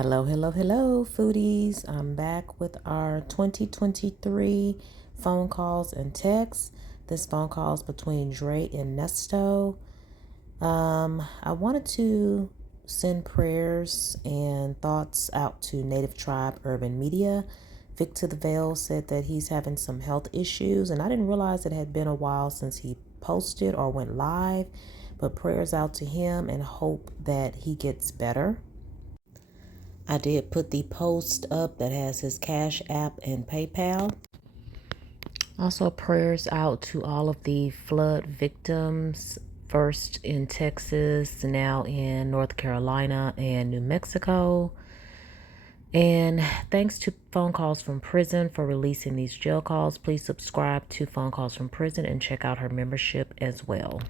Hello, hello, hello, foodies. I'm back with our 2023 phone calls and texts. This phone call is between Dre and Nesto. I wanted to send prayers and thoughts out to Native Tribe Urban Media. Vic to the Veil said that he's having some health issues, and I didn't realize it had been a while since he posted or went live, but prayers out to him and hope that he gets better. I did put the post up that has his Cash App and PayPal. Also, prayers out to all of the flood victims, first in Texas, now in North Carolina and New Mexico. And thanks to Phone Calls from Prison for releasing these jail calls. Please subscribe to Phone Calls from Prison and check out her membership as well.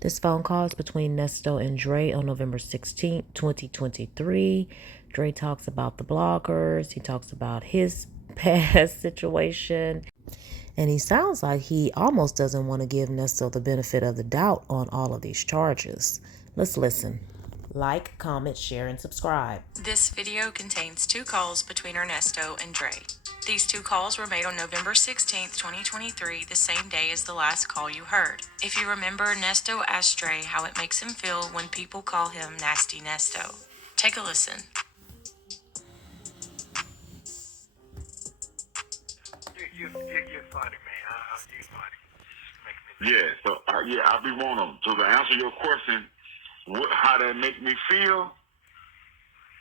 This phone call is between Nesto and Dre on November 16th, 2023. Dre talks about the bloggers. He talks about his past situation. And he sounds like he almost doesn't want to give Nesto the benefit of the doubt on all of these charges. Let's listen. Like, comment, share, and subscribe. This video contains two calls between Ernesto and Dre. These two calls were made on November 16th, 2023, the same day as the last call you heard. If you remember, Ernesto asked Dre how it makes him feel when people call him Nasty Nesto. Take a listen. You're funny, man. You're funny. Yeah, so I be wanting to answer your question. How that make me feel?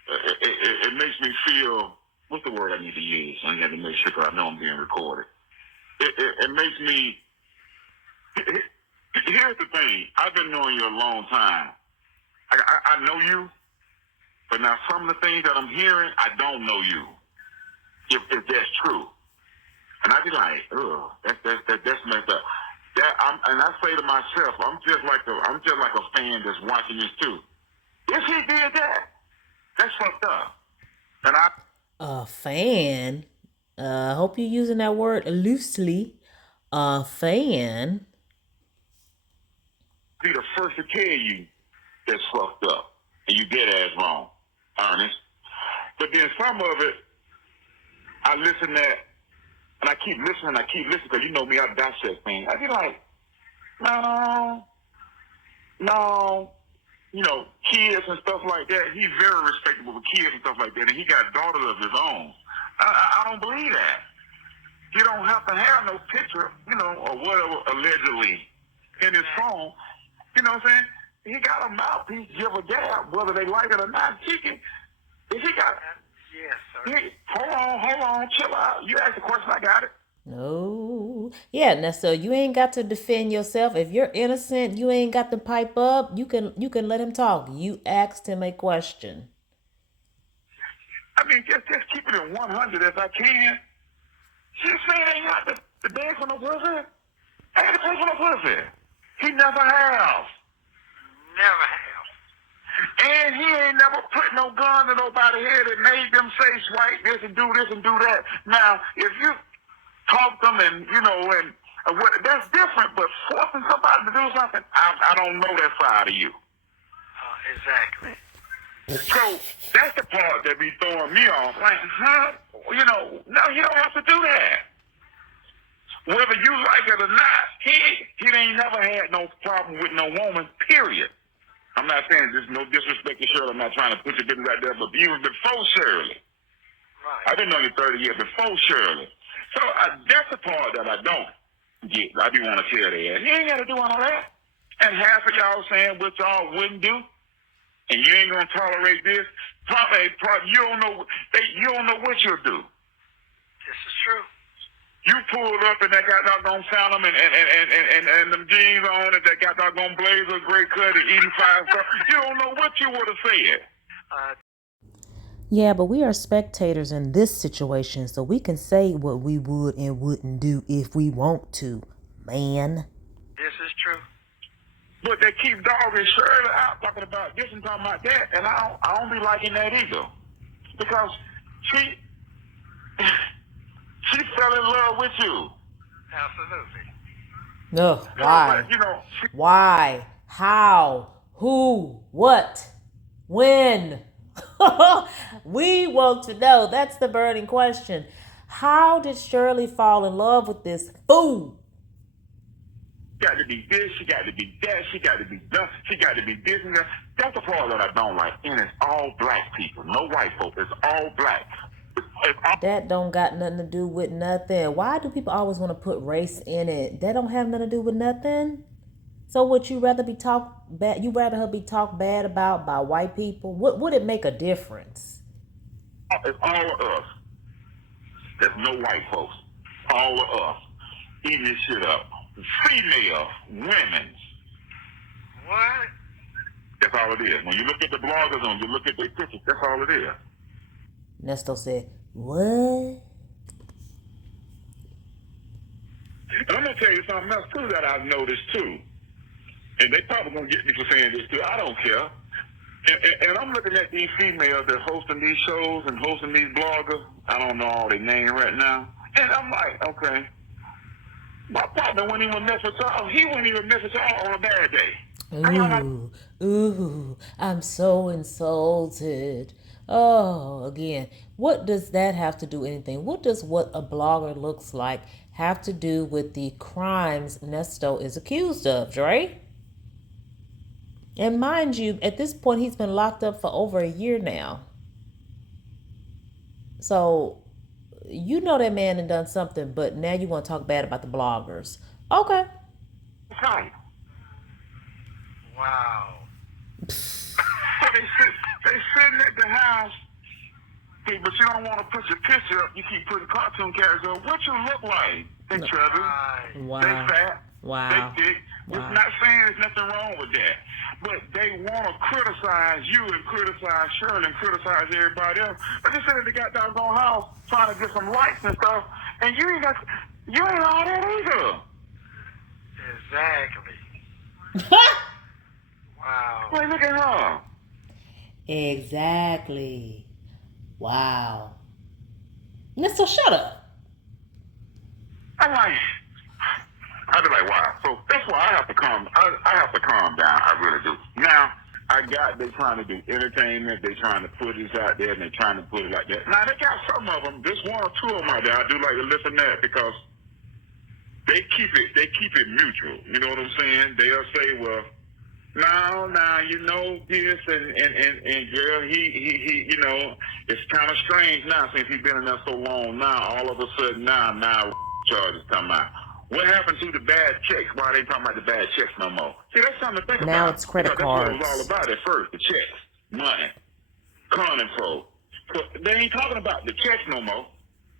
It makes me feel. What's the word I need to use? I got to make sure 'cause I know I'm being recorded. It makes me. Here's the thing. I've been knowing you a long time. I know you, but now some of the things that I'm hearing, I don't know you. If that's true, and I be like, oh, that's messed up. And I say to myself, I'm just like a fan that's watching this too. If he did that, that's fucked up. And A fan? I hope you're using that word loosely. A fan? Be the first to tell you that's fucked up, and you dead ass wrong, Ernest. But then some of it, I listen at. And I keep listening, because you know me, I dissect things. I be like, no, kids and stuff like that. He's very respectable with kids and stuff like that, and he got daughters of his own. I don't believe that. You don't have to have no picture, or whatever, allegedly, in his phone. You know what I'm saying? He got a mouthpiece, give a damn, whether they like it or not. If he got... Yes, sir. Hey, hold on, chill out. You asked the question, I got it. No. Yeah, now so you ain't got to defend yourself. If you're innocent, you ain't got to pipe up. You can let him talk. You asked him a question. I mean, just keep it in 100 as I can. This man ain't got the dance on no pussy. Ain't the place on no pussy. He never has. Never have. And he ain't never put no gun to nobody's head and made them say swipe this and do that. Now, if you talk them and what, that's different. But forcing somebody to do something, I don't know that side of you. Exactly. So that's the part that be throwing me off. Like, no, you don't have to do that. Whether you like it or not, he ain't never had no problem with no woman. Period. I'm not saying there's no disrespect to Shirley. I'm not trying to put your business right there, but even before Shirley. Right. I've been knowing you 30 years before Shirley. So that's the part that I don't get. I do want to tell that. You ain't got to do all that. And half of y'all saying what y'all wouldn't do, and you ain't going to tolerate this. Probably you don't know what you'll do. This is true. You pulled up and that got doggone Phantom and them jeans on and that got doggone blazer, gray cut, and 85 stuff. You don't know what you would have said. Yeah, but we are spectators in this situation, so we can say what we would and wouldn't do if we want to, man. This is true. But they keep dogging Shirley out, talking about this and talking about that, and I don't be liking that either. Because she fell in love with you. Absolutely. No, why? Why? How? Who? What? When? We want to know. That's the burning question. How did Shirley fall in love with this fool? Got to be this, she got to be that, she got to be done, she got to be this and that. That's the part that I don't like. And it's all black people, no white folk. It's all black. It's all That don't got nothing to do with nothing. Why do people always want to put race in it? That don't have nothing to do with nothing. So would you rather be talked bad? You rather her be talked bad about by white people? Would it make a difference? it's all of us. There's no white folks. All of us. Eat this shit up. Female, women. What? That's all it is. When you look at the bloggers and you look at their pictures, that's all it is. Nesto said, what? And I'm gonna tell you something else too that I've noticed too. And they probably gonna get me for saying this too. I don't care. And I'm looking at these females that hosting these shows and hosting these bloggers. I don't know all their names right now. And I'm like, okay. My partner wouldn't even mess with y'all. He wouldn't even mess with y'all on a bad day. Ooh, I'm so insulted. Oh, again, what does that have to do anything? What does what a blogger looks like have to do with the crimes Nesto is accused of, Dre? And mind you, at this point, he's been locked up for over a year now. So, you know that man had done something, but now you want to talk bad about the bloggers. Okay. Right. Wow. They sitting at the house, hey, but you don't want to put your picture up. You keep putting cartoon characters up. What you look like? They chubby. Right. Wow. They fat. Wow. They thick. Wow. It's not saying there's nothing wrong with that. But they want to criticize you and criticize Shirley and criticize everybody else. But they sit at the goddamn house trying to get some likes and stuff, and you ain't all that either. Exactly. Wow. Wait, look at her. Exactly. Wow. Nesto, shut up. I'd be like, wow. So that's why I have to calm. I have to calm down. I really do. Now they trying to do entertainment. They trying to put this out there, and they trying to put it like that. Now they got some of them. There's one or two of them out there. I do like to listen to that because they keep it mutual. You know what I'm saying? They'll say, well, now you know this and girl, he you know, it's kind of strange now since he's been in there so long. Now all of a sudden now charges come out. What happened to the bad checks? Why they talking about the bad checks no more? See, that's something to think about. Now it's credit cards. That's what it was all about at first. The checks, money, con info. So they ain't talking about the checks no more.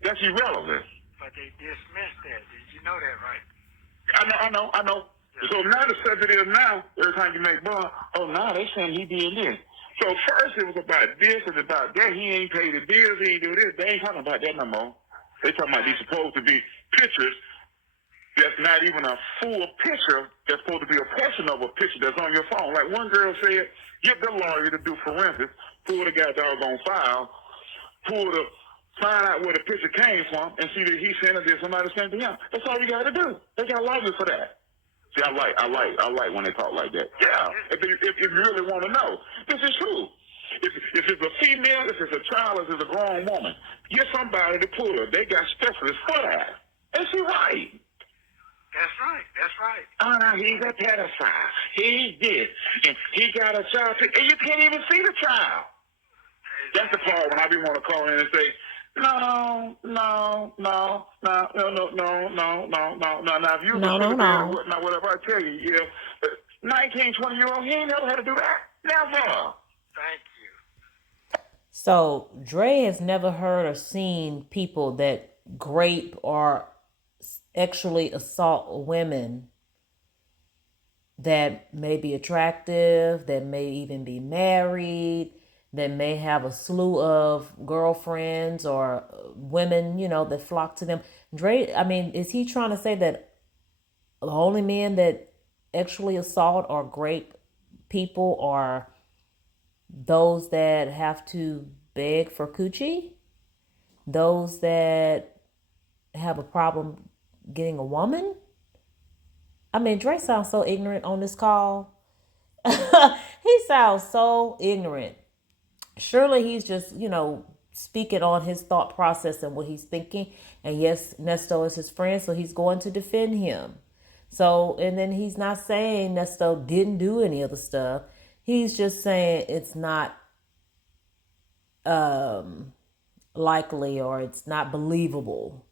That's irrelevant. But they dismissed that. Did you know that, right? I know. So now the subject is now, every time you make bond, now they saying he did this. So first it was about this and about that. He ain't paid the bills, he ain't do this. They ain't talking about that no more. They talking about these supposed to be pictures that's not even a full picture. That's supposed to be a portion of a picture that's on your phone. Like one girl said, get the lawyer to do forensics, pull the guy doggone file, find out where the picture came from, and see that he sent it to somebody sent it to him. That's all you got to do. They got lawyers for that. See, I like when they talk like that. Yeah, if you really want to know, this is true. If it's a female, if it's a child, if it's a grown woman, get somebody to pull her. They got specialists for that. And she right. That's right. Oh, no, he's a pedophile. He did. And he got a child, and you can't even see the child. That's the part when I be want to call in and say, no. Now, if you now whatever I tell you, yeah, 19, 20-year-old, he ain't never had to do that. Never. Thank you. So Dre has never heard or seen people that grape or sexually assault women that may be attractive, that may even be married, that may have a slew of girlfriends or women, that flock to them. Dre, I mean, is he trying to say that the only men that actually assault or grape people are those that have to beg for coochie? Those that have a problem getting a woman? I mean, Dre sounds so ignorant on this call. He sounds so ignorant. Surely he's just, speaking on his thought process and what he's thinking. And yes, Nesto is his friend, so he's going to defend him. So, and then he's not saying Nesto didn't do any of the stuff. He's just saying it's not likely, or it's not believable.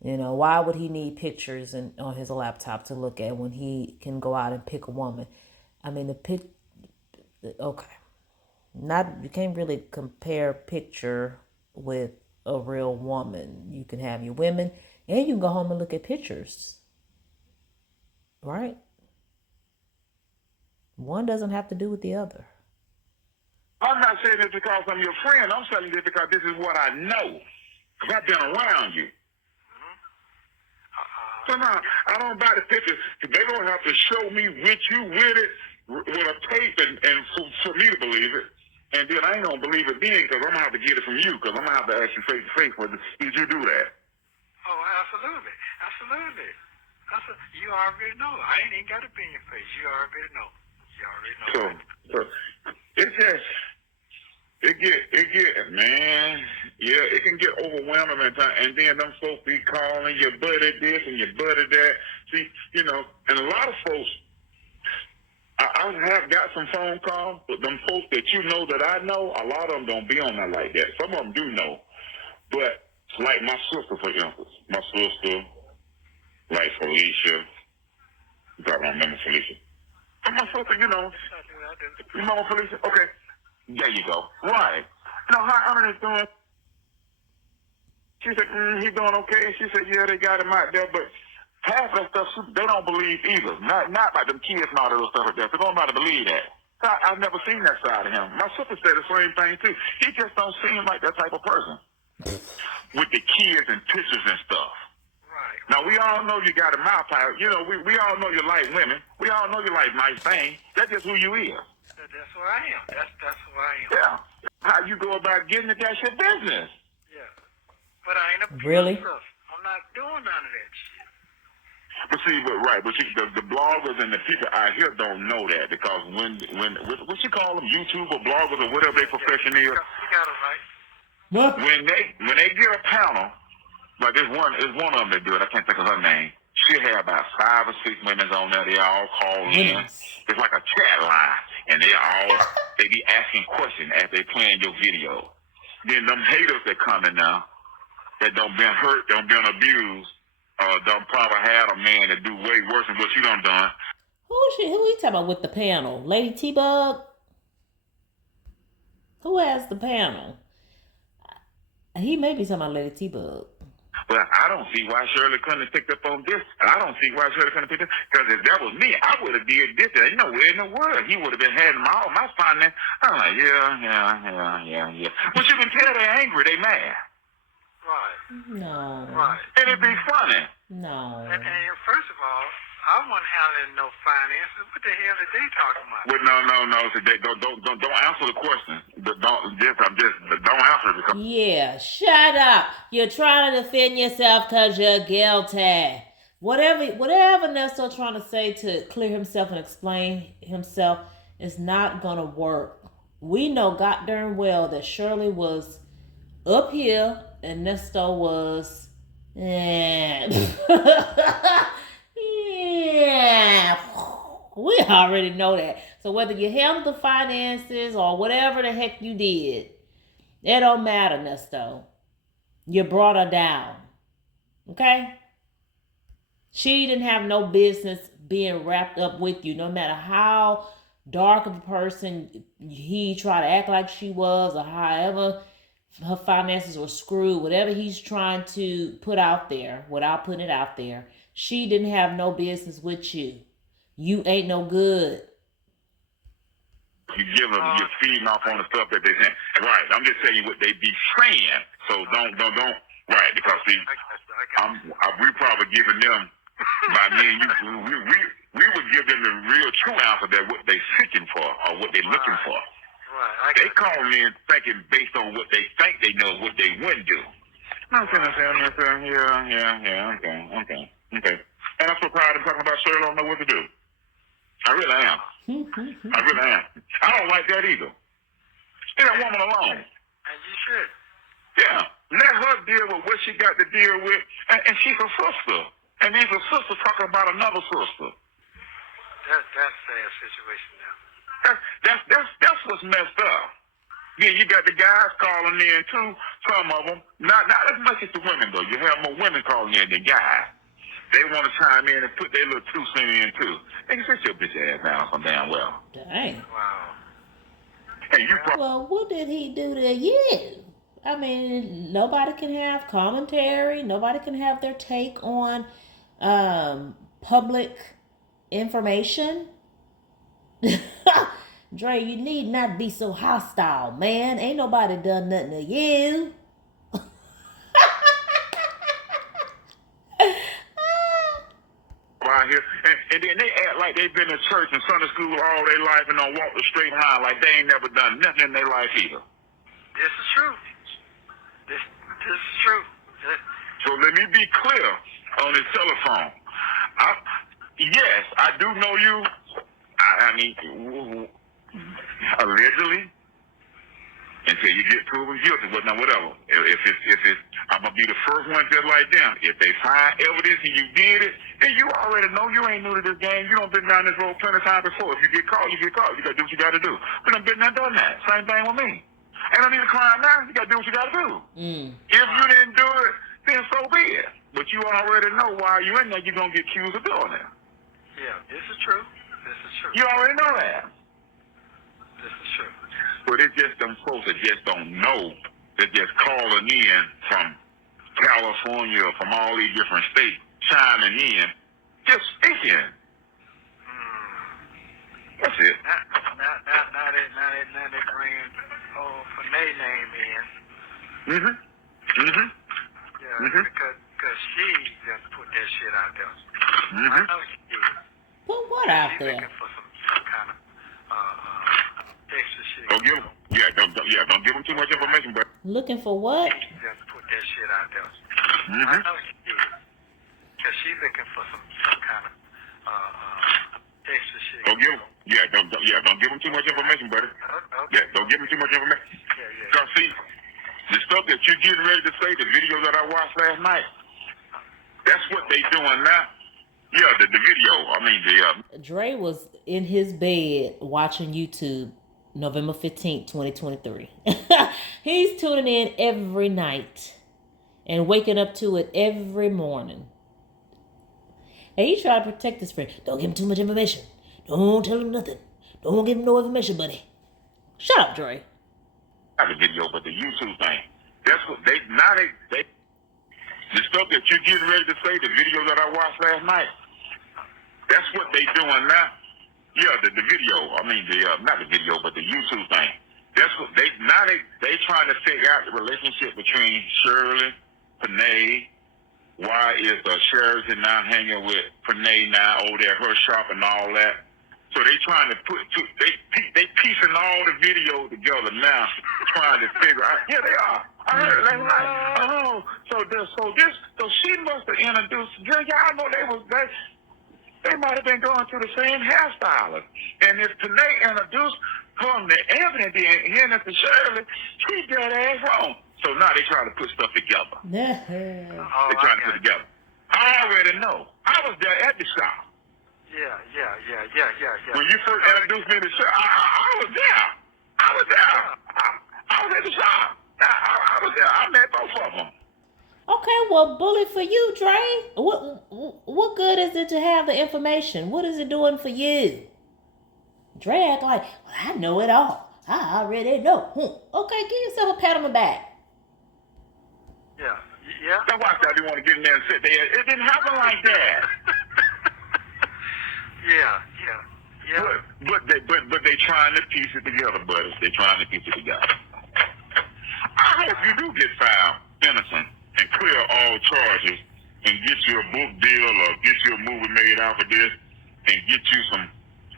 Why would he need pictures on his laptop to look at when he can go out and pick a woman? I mean, okay. You can't really compare picture with a real woman. You can have your women and you can go home and look at pictures. Right? One doesn't have to do with the other. I'm not saying this because I'm your friend. I'm saying this because this is what I know. Because I've been around you. So now, I don't buy the pictures. They don't have to show me with you with it, with a tape, and for me to believe it. And then I ain't going to believe it then because I'm going to have to get it from you because I'm going to have to ask you face to face, did you do that? Oh, absolutely. Absolutely. You already know. I ain't even got to be in your face. You already know. So it's just, man, yeah, it can get overwhelming at times. And then them folks be calling your buddy this and your buddy that. See, and a lot of folks, I have got some phone calls, but them folks that that I know, a lot of them don't be on that like that. Some of them do know. But like my sister, for instance, like Felicia, you probably don't remember Felicia. But my sister, remember Felicia? Okay, there you go. Right. How Ernest doing? She said, he's doing okay. She said, yeah, they got him out there, but half that stuff, they don't believe either. Not like them kids and all that stuff like that. They don't know how to believe that. I've never seen that side of him. My sister said the same thing, too. He just don't seem like that type of person. With the kids and pictures and stuff. Right. Now, we all know you got a mouth power. We all know you like women. We all know you like nice things. That's just who you is. That's who I am. That's who I am. Yeah. How you go about getting it, that's your business. Yeah. But I ain't a Really? I'm not doing none of that shit. But the bloggers and the people out here don't know that because when what you call them, YouTube or bloggers or whatever their profession is. You got it right. What? When they get a panel, like there's one of them that do it. I can't think of her name. She had about 5 or 6 women on there. They all call in. It's like a chat line, and they be asking questions as they playing your video. Then them haters that come in now that don't been hurt, don't been abused, don't probably had a man that do way worse than what you done. Who you talking about with the panel? Lady T-Bug? Who has the panel? He may be talking about Lady T-Bug. Well, I don't see why Shirley couldn't have picked up on this. And I don't see why Shirley couldn't have picked up. Because if that was me, I would have did this. Ain't nowhere in the world. He would have been having all my finance. I'm like, yeah. But you can tell they're angry. They mad. Right. No. Right. And it'd be funny. No. And first of all, I wasn't handling no finances. What the hell are they talking about? Well, no. So don't answer the question. Don't answer it. Yeah, shut up. You're trying to defend yourself because you're guilty. Whatever Nesto trying to say to clear himself and explain himself is not going to work. We know goddamn well that Shirley was up here and Nesto was... Yeah, we already know that. So whether you handle the finances or whatever the heck you did, it don't matter, Nesto. You brought her down. Okay? She didn't have no business being wrapped up with you, no matter how dark of a person he tried to act like she was, or however her finances were screwed, whatever he's trying to put out there without putting it out there. She didn't have no business with you. You ain't no good. You give them, you're feeding off on the stuff that they say. Right. I'm just telling you what they be saying. So don't. Right. Because see, we probably giving them, by me and you, we would give them the real true answer that what they seeking for or what they looking for. Right. They call in thinking based on what they think they know, what they wouldn't do. I'm saying, yeah, okay. And I'm so proud of talking about Shirley don't know what to do. I really am. I don't like that either. Leave that woman alone. And you should. Yeah. Let her deal with what she got to deal with. And she's a sister. And these are sisters talking about another sister. That's a sad situation now. That's what's messed up. Yeah, you got the guys calling in too, some of them. Not as much as the women, though. You have more women calling in than guys. They want to chime in and put their little 2 cents in too. Hey, sit your bitch ass down some damn well. Dang. Wow. Hey, Well, what did he do to you? I mean, nobody can have commentary. Nobody can have their take on public information. Dre, you need not be so hostile, man. Ain't nobody done nothing to you. out here, and then they act like they've been in church and Sunday school all their life and don't walk the straight line like they ain't never done nothing in their life either. This is true. This is true. So let me be clear on this telephone. Yes, I do know you. I mean, allegedly, until you get proven guilty, but now whatever. If it's, I'm gonna be the first one just like them. If they find evidence and you did it, then you already know you ain't new to this game. You done been down this road plenty of times before. If you get caught, you get caught. You gotta do what you gotta do. We done been there, done that. Same thing with me. Ain't no need to climb now. You gotta do what you gotta do. If you didn't do it, then so be it. But you already know while you're in there, you're gonna get accused of doing it. Yeah, this is true. This is true. You already know that. This is true. But it's just them folks that just don't know. They're just calling in from California or from all these different states, chiming in, just speaking. That's it. Now they bring Panay name in. Yeah, because she just put that shit out there. I know she did. Put what out She's there? looking for some kind of extra shit. Don't give them. Don't give them too much information, but Looking for what? She just put that shit out there. I know she did. Because she's looking for some kind of extra shit. don't give them. Don't give them too much information, buddy. Okay. Yeah, don't give them too much information. Yeah. Cause see, the stuff that you're getting ready to say, the video that I watched last night, that's what they doing now. Yeah, the video. I mean, Dre was in his bed watching YouTube November 15th, 2023. He's tuning in every night and waking up to it every morning. And he tried to protect his friend. Don't give him too much information. Don't tell him nothing. Don't give him no information, buddy. Shut up, Dre. not the video, but the YouTube thing. That's what they the stuff that you're getting ready to say, the video that I watched last night. That's what they doing now. Yeah, the video. I mean, not the video, but the YouTube thing. That's what they trying to figure out the relationship between Shirley, Panay. Why is Shirley now hanging with Panay now over there, her shop and all that? So they trying to they piecing all the video together now, trying to figure out. Yeah, they are. I heard it last night. So she must have introduced. Y'all know they might have been going through the same hairstylist. And if Panay introduced her the evidence and handed to Shirley, she got ass wrong. So now they trying to put stuff together. They're trying to put it together. I already know. I was there at the shop. Yeah. When you first introduced me to shop, I was there. I was at the shop. I was there. I met both of them. Okay, well, bully for you, Dre. What good is it to have the information? What is it doing for you? Dre act like, well, I know it all. I already know. Okay, give yourself a pat on the back. Yeah. That's why I didn't want to get in there and sit there. It didn't happen like that. Yeah. But they trying to piece it together, buddy. They trying to piece it together. I hope you do get found innocent and clear all charges and get you a book deal or get you a movie made out of this and get you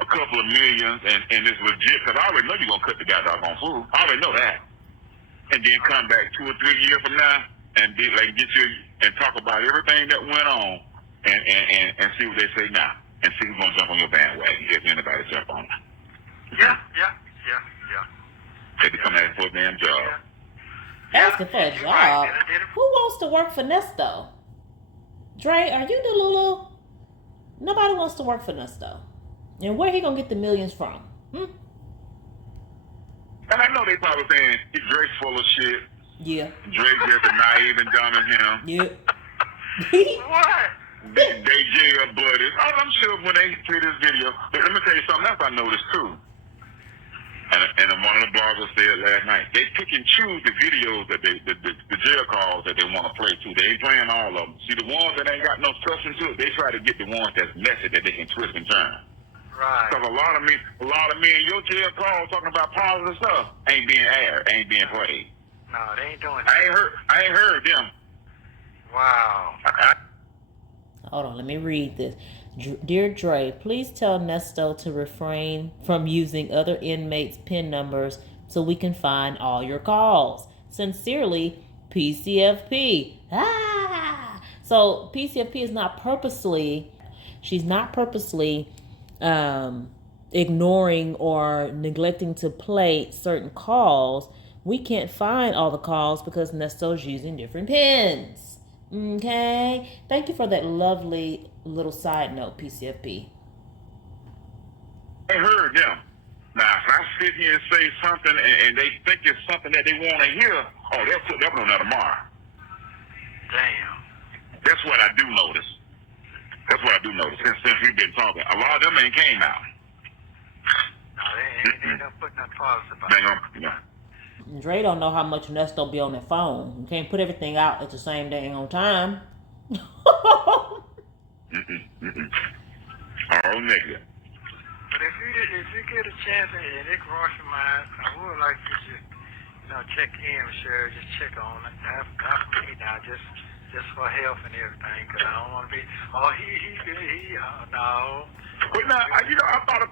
a couple of millions and it's legit, because I already know you're going to cut the guy doggone food. I already know that. And then come back 2 or 3 years from now and get you and talk about everything that went on and see what they say now and see who's going to jump on your bandwagon if anybody jump on it. Yeah. They become asking for a damn job. Asking for a job? Who wants to work for Nesto? Dre, are you the Lulu? Nobody wants to work for Nesto. And where he gonna get the millions from? And I know they probably saying Drake's full of shit. Yeah. Drake just as naive and dumb as him. Yeah. What? They jail buddies. I'm sure when they see this video, but let me tell you something else I noticed too. And one of the bloggers said last night, they pick and choose the videos that the jail calls that they want to play to. They ain't playing all of them. See, the ones that ain't got no substance to it, they try to get the ones that's messy that they can twist and turn. Right. Because a lot of me in your jail calls talking about positive stuff ain't being aired, ain't being played. No, they ain't doing that. I ain't heard them. Wow. Hold on, let me read this. Dear Dre, please tell Nesto to refrain from using other inmates' PIN numbers so we can find all your calls. Sincerely, PCFP. So PCFP is not purposely, she's not purposely ignoring or neglecting to play certain calls. We can't find all the calls because Nesto's using different pins. Okay? Thank you for that lovely little side note, PCFP. I heard them. Now, if I sit here and say something and they think it's something that they want to hear, they'll put that on there tomorrow. Damn. That's what I do notice. Since we've been talking. A lot of them ain't came out. No, they ain't putting nothing positive about it. Dre don't know how much Nesto be on that phone. You can't put everything out at the same dang on time. All nigga. But if you get a chance and it cross your mind, I would like to just, check in with Shirley, just check on it. Not for me now, just for health and everything, because I don't want to be, no. But now, I thought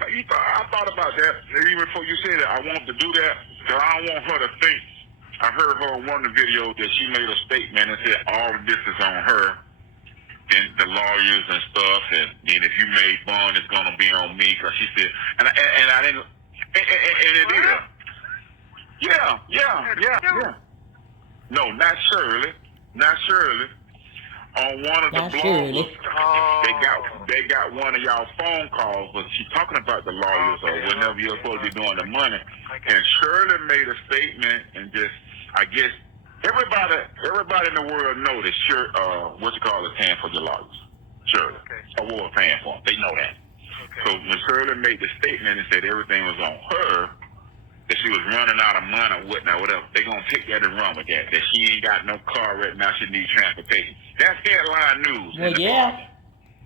about that even before you said it. I wanted to do that because I don't want her to think. I heard her on one of the videos that she made a statement and said all of this is on her and the lawyers and stuff, and if you made fun, it's gonna be on me. Because she said, and I didn't, and it is. Yeah. No, not Shirley. On one of the blogs, they got one of y'all phone calls, but she's talking about the lawyers or whenever you're supposed to be doing the money. And Shirley made a statement, and just I guess everybody in the world know that paying for the lawyers. Shirley, award paying for them. They know that. So when Shirley made the statement and said everything was on her, that she was running out of money or whatever, they gonna take that and run with that. That she ain't got no car right now, she needs transportation. That's headline news. Well, yeah.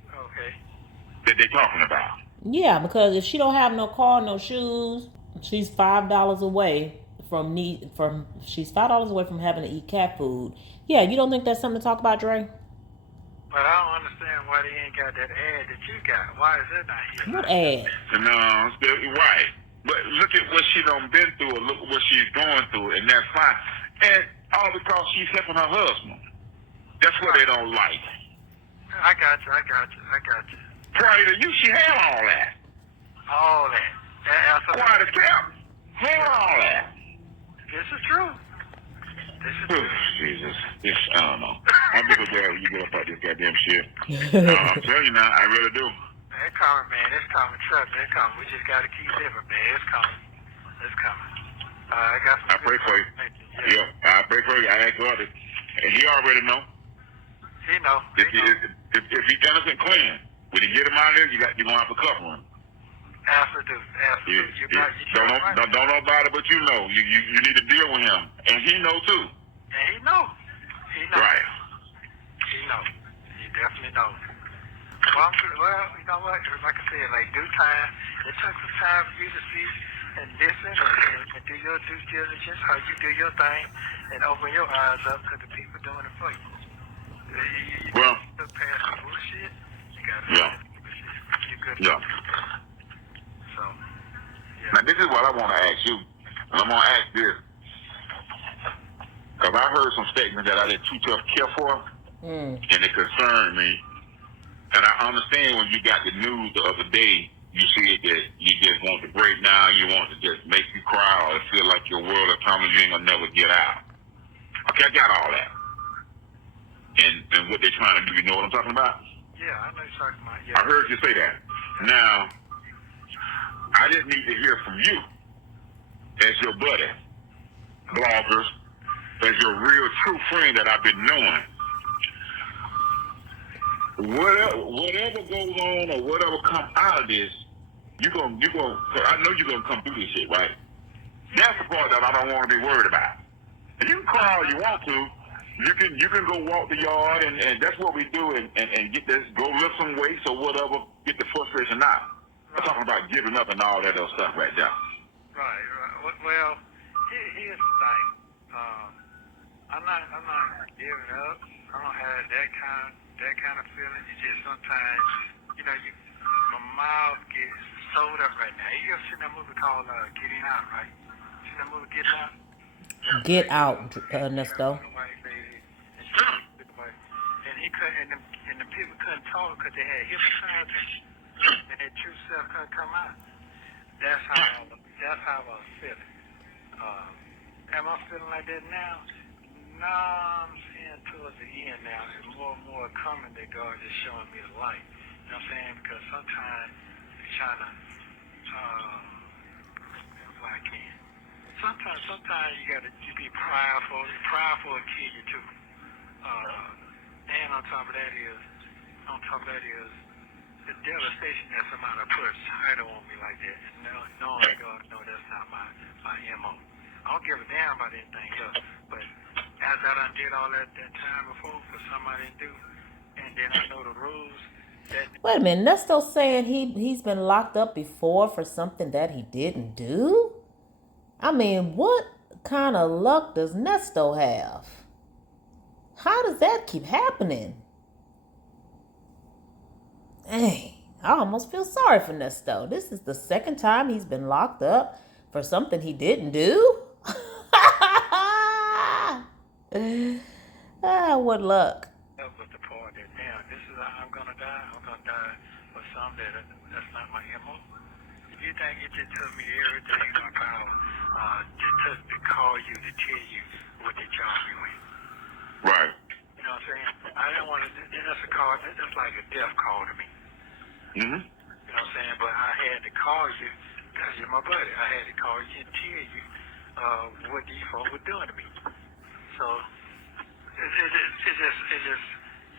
Okay. That they talking about. Yeah, because if she don't have no car, no shoes, she's $5 away from having to eat cat food. Yeah, you don't think that's something to talk about, Dre? But I don't understand why they ain't got that ad that you got. Why is that not here? What ad? No, right. But look at what she done been through, or look at what she's going through, and that's fine. And all because she's helping her husband. That's what they don't like. I got you. Prior to you, she had all that. All that. Quiet as kept. Had all that. This is true. Jesus. I don't know. I'm just glad you get up out this goddamn shit. I'm telling you now, I really do. It's coming, man. It's coming. Trust me, it's coming. We just got to keep living, man. It's coming. I got some. I pray for you. Yeah, I pray for you. I ask God, and he already know. He know. If he's innocent, clean. When you get him out of there, you're gonna have to cover him. Absolutely. Don't know about it, but you know. You need to deal with him, and he know too. And he know. Right. He know. He definitely knows. Well, you know what? Like I said, like due time, it took some time for you to see and listen and do your due diligence, how you do your thing, and open your eyes up to the people doing it for you. You look past the bullshit. You got to bullshit. You're good. Yeah. So, yeah. Now, this is what I want to ask you. And I'm going to ask this. Because I heard some statements that I didn't too tough care for, and it concerned me. And I understand when you got the news the other day You see it that you just want to break down, you want to just make you cry, or feel like your world is coming, you ain't gonna never get out. Okay, I got all that. And what they're trying to do, you know what I'm talking about? Yeah, I know you're talking about. Yeah. I heard you say that. Now, I just need to hear from you as your buddy, bloggers, as your real true friend that I've been knowing. Whatever goes on or whatever comes out of this, you gonna. I know you're gonna come through this shit, right? That's the part that I don't want to be worried about. And you can cry all you want to. You can go walk the yard, and that's what we do, and get this, go lift some weights or whatever, get the frustration out. I'm talking about giving up and all that other stuff right there. Right. Well, here's the thing. I'm not giving up. I don't have that kind of feeling. It's just sometimes, my mouth gets sewed up right now. You ever seen that movie called Getting Out, right? Seen that movie Getting Out? Get out, Nesto. And he couldn't, and the people couldn't talk because they had hypnotized, and their true self couldn't come out. That's how I was feeling. Am I feeling like that now? No, I'm seeing towards the end now, and more coming that God is showing me the light. You know what I'm saying? Because sometimes you're trying to, I can't. Sometimes you be prideful. Prideful will kill you too. And on top of that is the devastation that somebody put a title on me like that. Knowing God, no, that's not my MO. I don't give a damn about anything else. But after I done did all that time before for somebody to do, and then I know the rules. Wait a minute, Nesto's saying he's been locked up before for something that he didn't do? I mean, what kind of luck does Nesto have? How does that keep happening? Dang, I almost feel sorry for Nesto. This is the second time he's been locked up for something he didn't do? What luck. That was the part that, damn, this is how I'm going to die. I'm going to die for something that's not my MO. You think it just took me everything in my power just to call you, to tell you what the job you in. Right. You know what I'm saying? I didn't want to, that's a call, that's like a death call to me. Mm-hmm. You know what I'm saying? But I had to call you because you're my buddy. I had to call you and tell you what these folks were doing to me. So, it's just,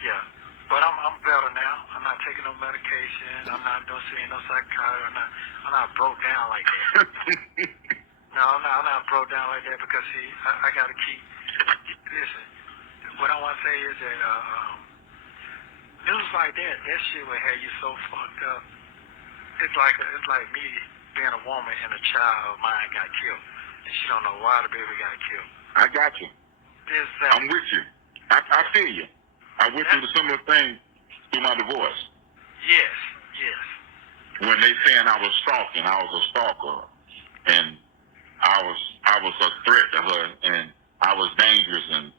yeah. But I'm better now. I'm not taking no medication. I'm not seeing no psychiatrist. I'm not broke down like that. No, I'm not broke down like that because, see, I got to listen, what I want to say is that news like that shit will have you so fucked up. It's like me being a woman and a child of mine got killed. And she don't know why the baby got killed. I got you. Exactly. I'm with you. I feel you. I went through the similar thing through my divorce. Yes. When they saying I was stalking, I was a stalker, and I was a threat to her, and I was dangerous, and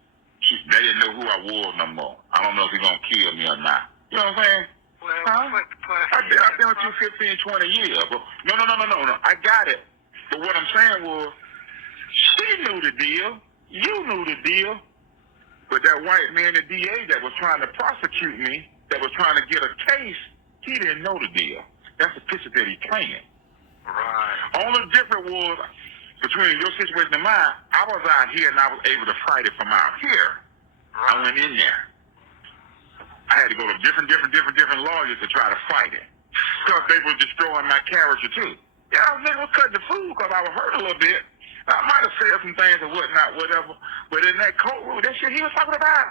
they didn't know who I was no more. I don't know if he's gonna kill me or not. You know what I'm saying? Well, I've been with you 15, 20 years. But no. I got it. But what I'm saying was, she knew the deal. You knew the deal. But that white man, the DA that was trying to prosecute me, that was trying to get a case, he didn't know the deal. That's the picture that he playing. Right. Only difference was between your situation and mine, I was out here and I was able to fight it from out here. Right. I went in there. I had to go to different lawyers to try to fight it. Because they were destroying my character too. Yeah, I was cutting the food because I was hurt a little bit. I might have said some things or whatnot, whatever. But in that courtroom, that shit he was talking about,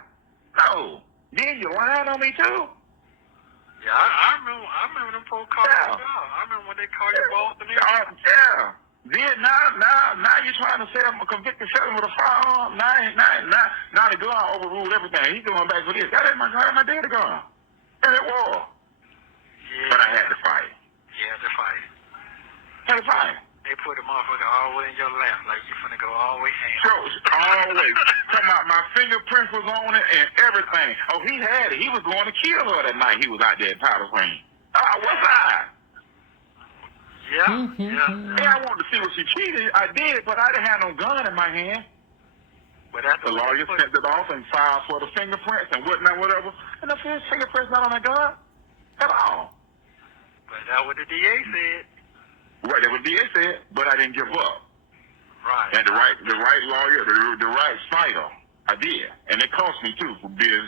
no. Then you lying on me too? Yeah, I remember them folks calling you out. I remember when they called you both and everything. Yeah. Then now you're trying to say I'm a convicted felon with a firearm. Now the gun overruled everything. He's going back for this. That ain't my daddy gun. And it was. Yeah. But I had to fight. Yeah, to fight. Had to fight. They put the motherfucker all the way in your lap, like you finna go all the way ham. So, all the way. Come out, my fingerprints was on it and everything. Oh, he had it. He was going to kill her that night he was out there in Powder Springs. What's that? Yeah. Yeah, I wanted to see what she cheated. I did, but I didn't have no gun in my hand. But that's The lawyer sent it off and filed for the fingerprints and whatnot, whatever. And the fingerprints not on that gun at all. But that's what the DA said. Right, that's what DA said, but I didn't give up. Right. And the right lawyer, the right fighter, I did. And it cost me too for being,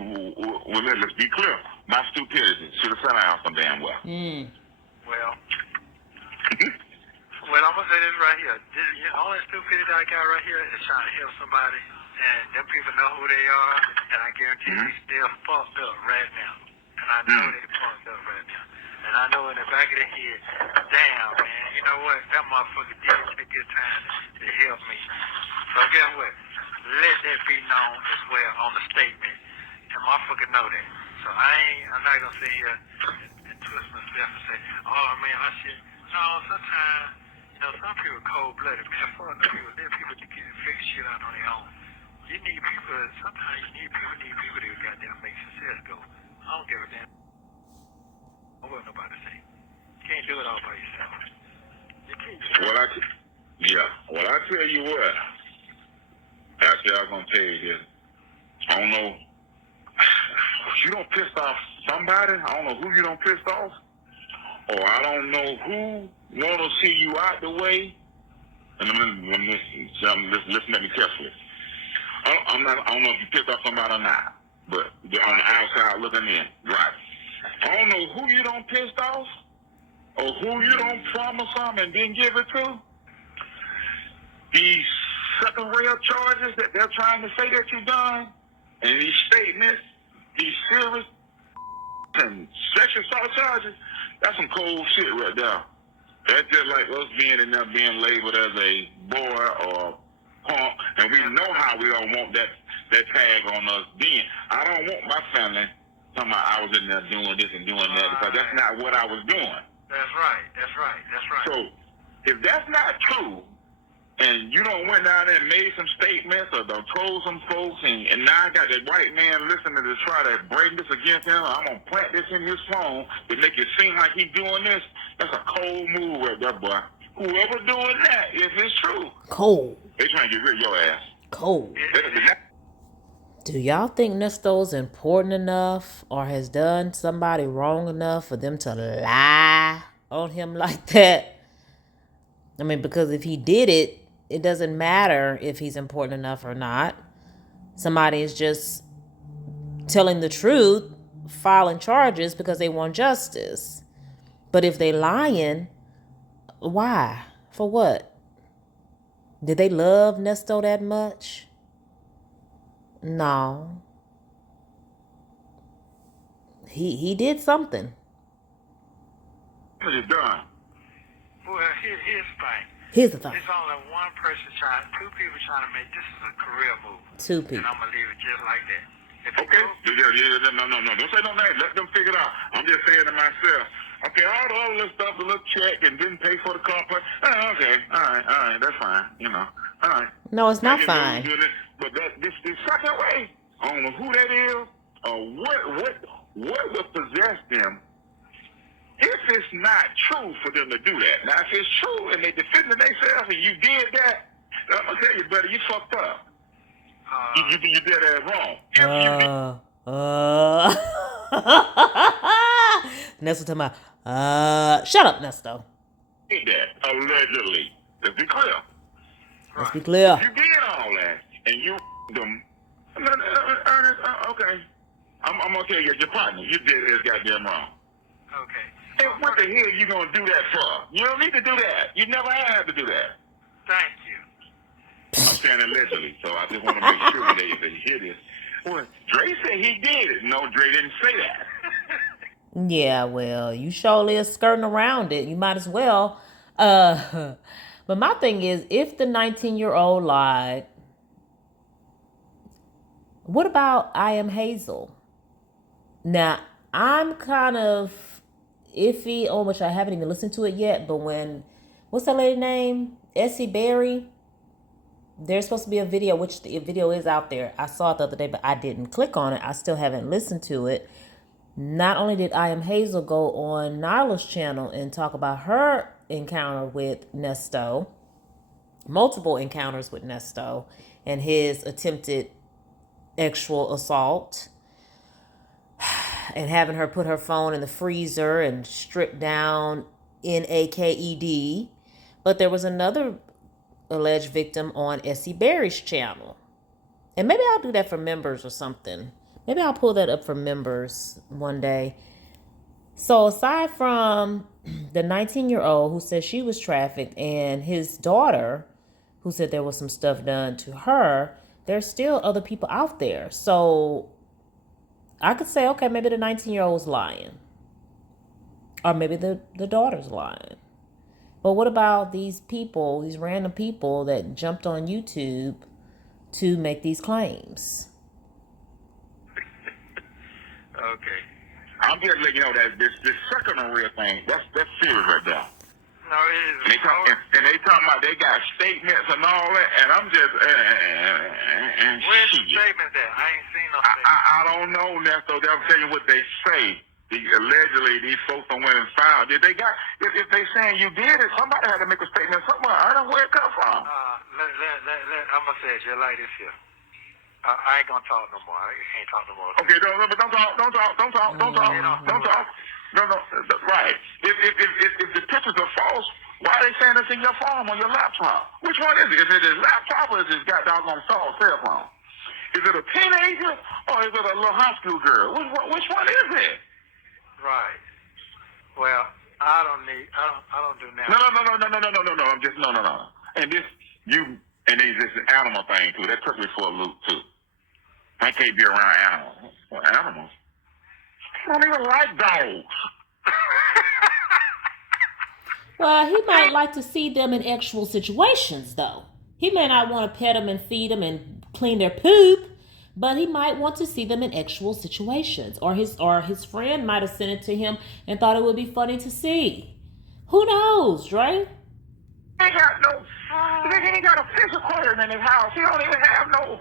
well, let's be clear. My stupidity should have sent out some damn well. Well, I'm going to say this right here. All that stupidity I got right here is trying to help somebody. And them people know who they are. And I guarantee you they're fucked up right now. And I know they're fucked up right now. And I know in the back of their head, damn, man, you know what? That motherfucker did take his time to help me. So guess what? Let that be known as well on the statement. And motherfucker know that. So I'm not going to sit here and twist myself and say, oh, man, I should. No, sometimes, some people cold-blooded. Man, fuck them people. Let people figure shit out on their own. You need people, sometimes you need people to goddamn make success go. I don't give a damn what nobody say. You can't do it all by yourself. You can't do it. Well, I tell you what. Actually, I was going to tell you this. I don't know. If you don't piss off somebody, I don't know who you don't piss off. Or I don't know who want to see you out the way. And listen at me carefully. I don't know if you pissed off somebody or not. But they're on the outside looking in. Right. I don't know who you don't pissed off. Or who you don't promise something and didn't give it to. These second rail charges that they're trying to say that you done. And these statements, these serious and sexual assault charges, that's some cold shit right there. That's just like us being labeled as a boy or punk, and we know how we don't want that tag on us being. I don't want my family talking about I was in there doing this and doing that, because that's not what I was doing. That's right. So if that's not true, and you don't went down there and made some statements or done told some folks, and now I got that white man listening to try to bring this against him, I'm going to plant this in his phone to make it seem like he's doing this, that's a cold move right there, boy. Whoever doing that, if it's true. Cold. They trying to get rid of your ass. Cold. Do y'all think Nesto's important enough or has done somebody wrong enough for them to lie on him like that? I mean, because if he did it, it doesn't matter if he's important enough or not. Somebody is just telling the truth, filing charges because they want justice. But if they lying, why? For what? Did they love Nesto that much? No. He did something. What you done? Well, here's the thing. Here's the thing. It's only one person two people trying to make this is a career move. Two people. And I'm going to leave it just like that. Okay. No. Don't say no name. Let them figure it out. I'm just saying to myself, okay, all the other stuff, the little check and didn't pay for the car. Okay. All right. That's fine. All right. No, it's not fine. But this second way, I don't know who that is or what would possess them if it's not true for them to do that. Now, if it's true and they defending themselves and you did that, I'm going to tell you, buddy, you fucked up. You did that wrong. Nesto talking about, shut up, Nesto. Did that, allegedly. Let's be clear. Let's be clear. You did all that, and you them. Ernest, okay. I'm going to tell you, your partner, you did this goddamn wrong. Okay. Hey, what the hell are you going to do that for? You don't need to do that. You never had to do that. Thank you. I'm saying allegedly, so I just want to make sure that you hear this. Well, Dre said he did it. No, Dre didn't say that. Yeah, well, you surely are skirting around it. You might as well. But my thing is, if the 19-year-old lied, what about I Am Hazel? Now, I'm kind of iffy on which I haven't even listened to it yet, but what's that lady name? Essie Berry? There's supposed to be a video, which the video is out there. I saw it the other day, but I didn't click on it. I still haven't listened to it. Not only did I Am Hazel go on Nyla's channel and talk about her encounter with Nesto, multiple encounters with Nesto, and his attempted sexual assault, and having her put her phone in the freezer and strip down NAKED. But there was another alleged victim on Essie Berry's channel. And maybe I'll do that for members or something. Maybe I'll pull that up for members one day. So aside from the 19-year-old who said she was trafficked and his daughter who said there was some stuff done to her, there's still other people out there. So I could say, okay, maybe the 19-year-old's lying. Or maybe the daughter's lying. But what about these people, these random people that jumped on YouTube to make these claims? Okay. I'm just letting you know that this second unreal thing, that's serious right there. No, it is. And they talking about they got statements and all that, and I'm just where's the statements at? I ain't seen no statements. I don't know, Nesto. They'll tell you what they say. Allegedly, these folks don't went and found. If they saying you did it, somebody had to make a statement somewhere. I don't know where it come from. I'm gonna say it just like this here. I ain't gonna talk no more. I can't talk no more. Okay, don't talk. No, right. If the pictures are false, why are they saying it's in your phone on your laptop? Which one is it? Is it his laptop or is it got doggone cell phone? Is it a teenager or is it a little high school girl? Which one is it? Right. Well, I don't do that. No. I'm just no. And this animal thing too. That took me for a loop too. I can't be around animals. Well, animals? I don't even like dogs. Well, he might like to see them in actual situations, though. He may not want to pet them and feed them and clean their poop, but he might want to see them in actual situations. Or his friend might have sent it to him and thought it would be funny to see. Who knows, Dre? He ain't got a fish aquarium in his house. He don't even have no.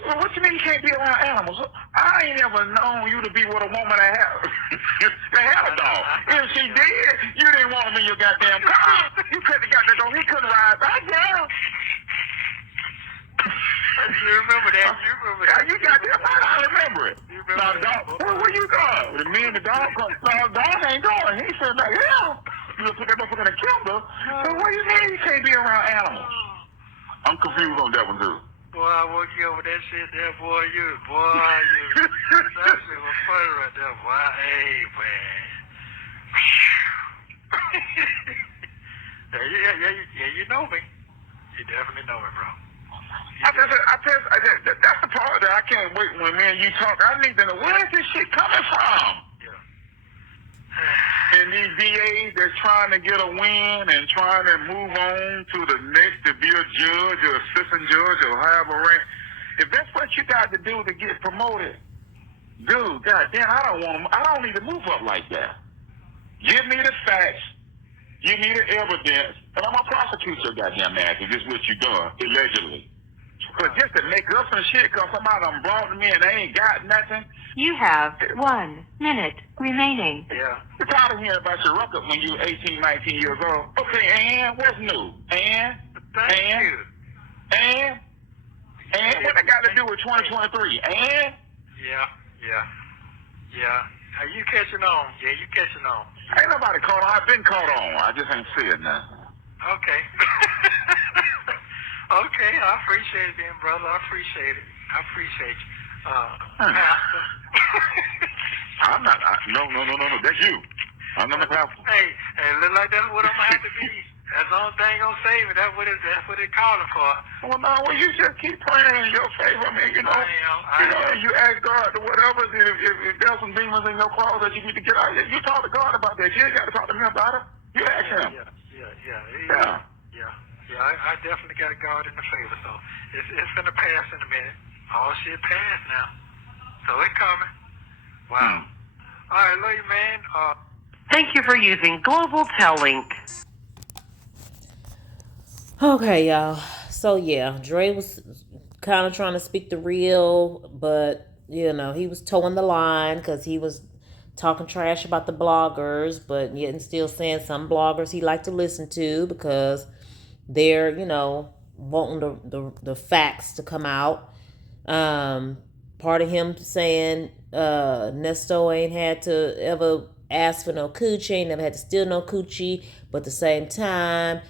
Well, what you mean you can't be around animals? I ain't ever known you to be with a woman that had a dog. If she did, you didn't want him in your goddamn car. You couldn't have got that dog. He couldn't ride back down. You remember that? Yeah, you got that. I remember it. Now, the dog, where you going? Me and the dog, the dog ain't going. He said, like, hell, you put that motherfucker in a kibble. So what do you mean you can't be around animals? I'm confused on that one, too. Boy, I woke you over that shit there, boy. That shit was funny right there, boy. Hey, man. Yeah, you know me. You definitely know me, bro. That's the part that I can't wait when me and you talk. I need to know, where is this shit coming from? And these DAs that's trying to get a win and trying to move on to the next to be a judge or assistant judge or however rank. If that's what you got to do to get promoted, dude, goddamn, I don't need to move up like that. Give me the facts, give me the evidence, and I'm gonna prosecute your goddamn ass if this is what you doing, allegedly. But just to make up some shit because somebody done brought me and they ain't got nothing. You have 1 minute remaining. Yeah. You're tired of hearing about your record when you're 18, 19 years old. Okay, and what's new? And what I got to do with 2023? And? Yeah. Are you catching on? Yeah, you catching on. Ain't nobody caught on. I've been caught on. I just ain't see it now. Okay. Okay, I appreciate it then, brother. I appreciate it. I appreciate you. Pastor. I'm not. No. That's you. I'm not a pastor. Hey, look like that's what I'm gonna have to be. That's the only thing gonna save me. That's what they calling for. Well, you just keep praying in your favor. I mean, you ask God or whatever. If there's some demons in your closet that you need to get out, you talk to God about that. You ain't got to talk to me about it. You ask Him. Yeah, I definitely got God in the favor, so it's gonna pass in a minute. All shit passed now, so it's coming. Wow. All right, love you, man. Thank you for using Global Tellink. Okay, y'all. So yeah, Dre was kind of trying to speak the real, but he was towing the line because he was talking trash about the bloggers, but yet and still saying some bloggers he liked to listen to because they're, wanting the facts to come out. Part of him saying Nesto ain't had to ever ask for no coochie, ain't never had to steal no coochie, but at the same time,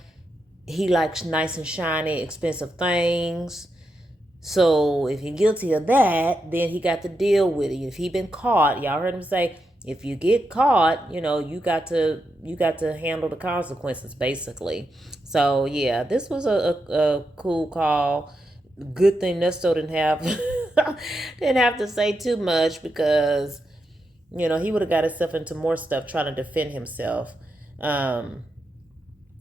he likes nice and shiny, expensive things. So if he's guilty of that, then he got to deal with it. If he been caught, y'all heard him say, if you get caught, you got to handle the consequences, basically. So yeah, this was a cool call. Good thing Nesto didn't have to say too much, because he would have got himself into more stuff trying to defend himself. I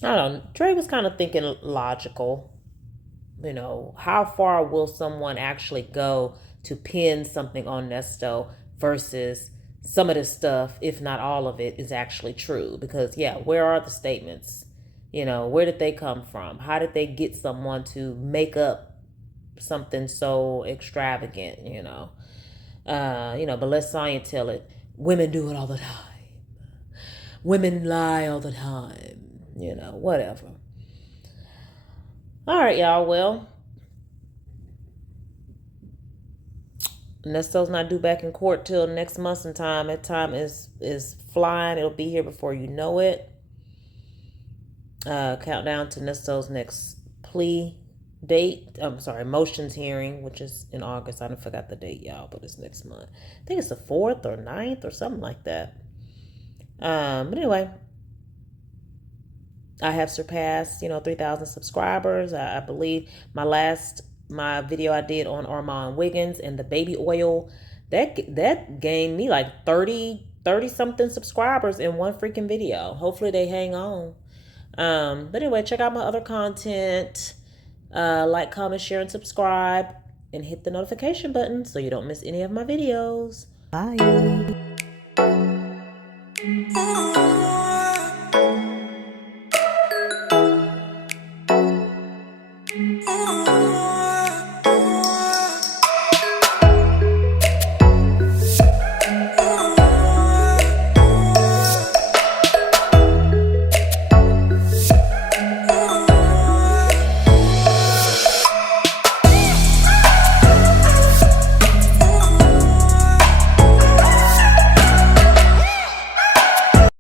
don't know. Dre was kind of thinking logical. How far will someone actually go to pin something on Nesto versus some of this stuff, if not all of it, is actually true? Because, yeah, where are the statements? Where did they come from? How did they get someone to make up something so extravagant, but let Sonya tell it. Women do it all the time. Women lie all the time, whatever. All right, y'all. Well, Nesto's not due back in court till next month sometime. That time is flying. It'll be here before you know it. Countdown to Nesto's next plea date. Motions hearing, which is in August. I forgot the date, y'all, but it's next month. I think it's the 4th or 9th or something like that. But anyway, I have surpassed, 3,000 subscribers. I believe my video I did on Armand Wiggins and the baby oil, that gained me like 30 something subscribers in one freaking video. Hopefully they hang on. But anyway, check out my other content. Like, comment, share, and subscribe, and hit the notification button so you don't miss any of my videos. Bye.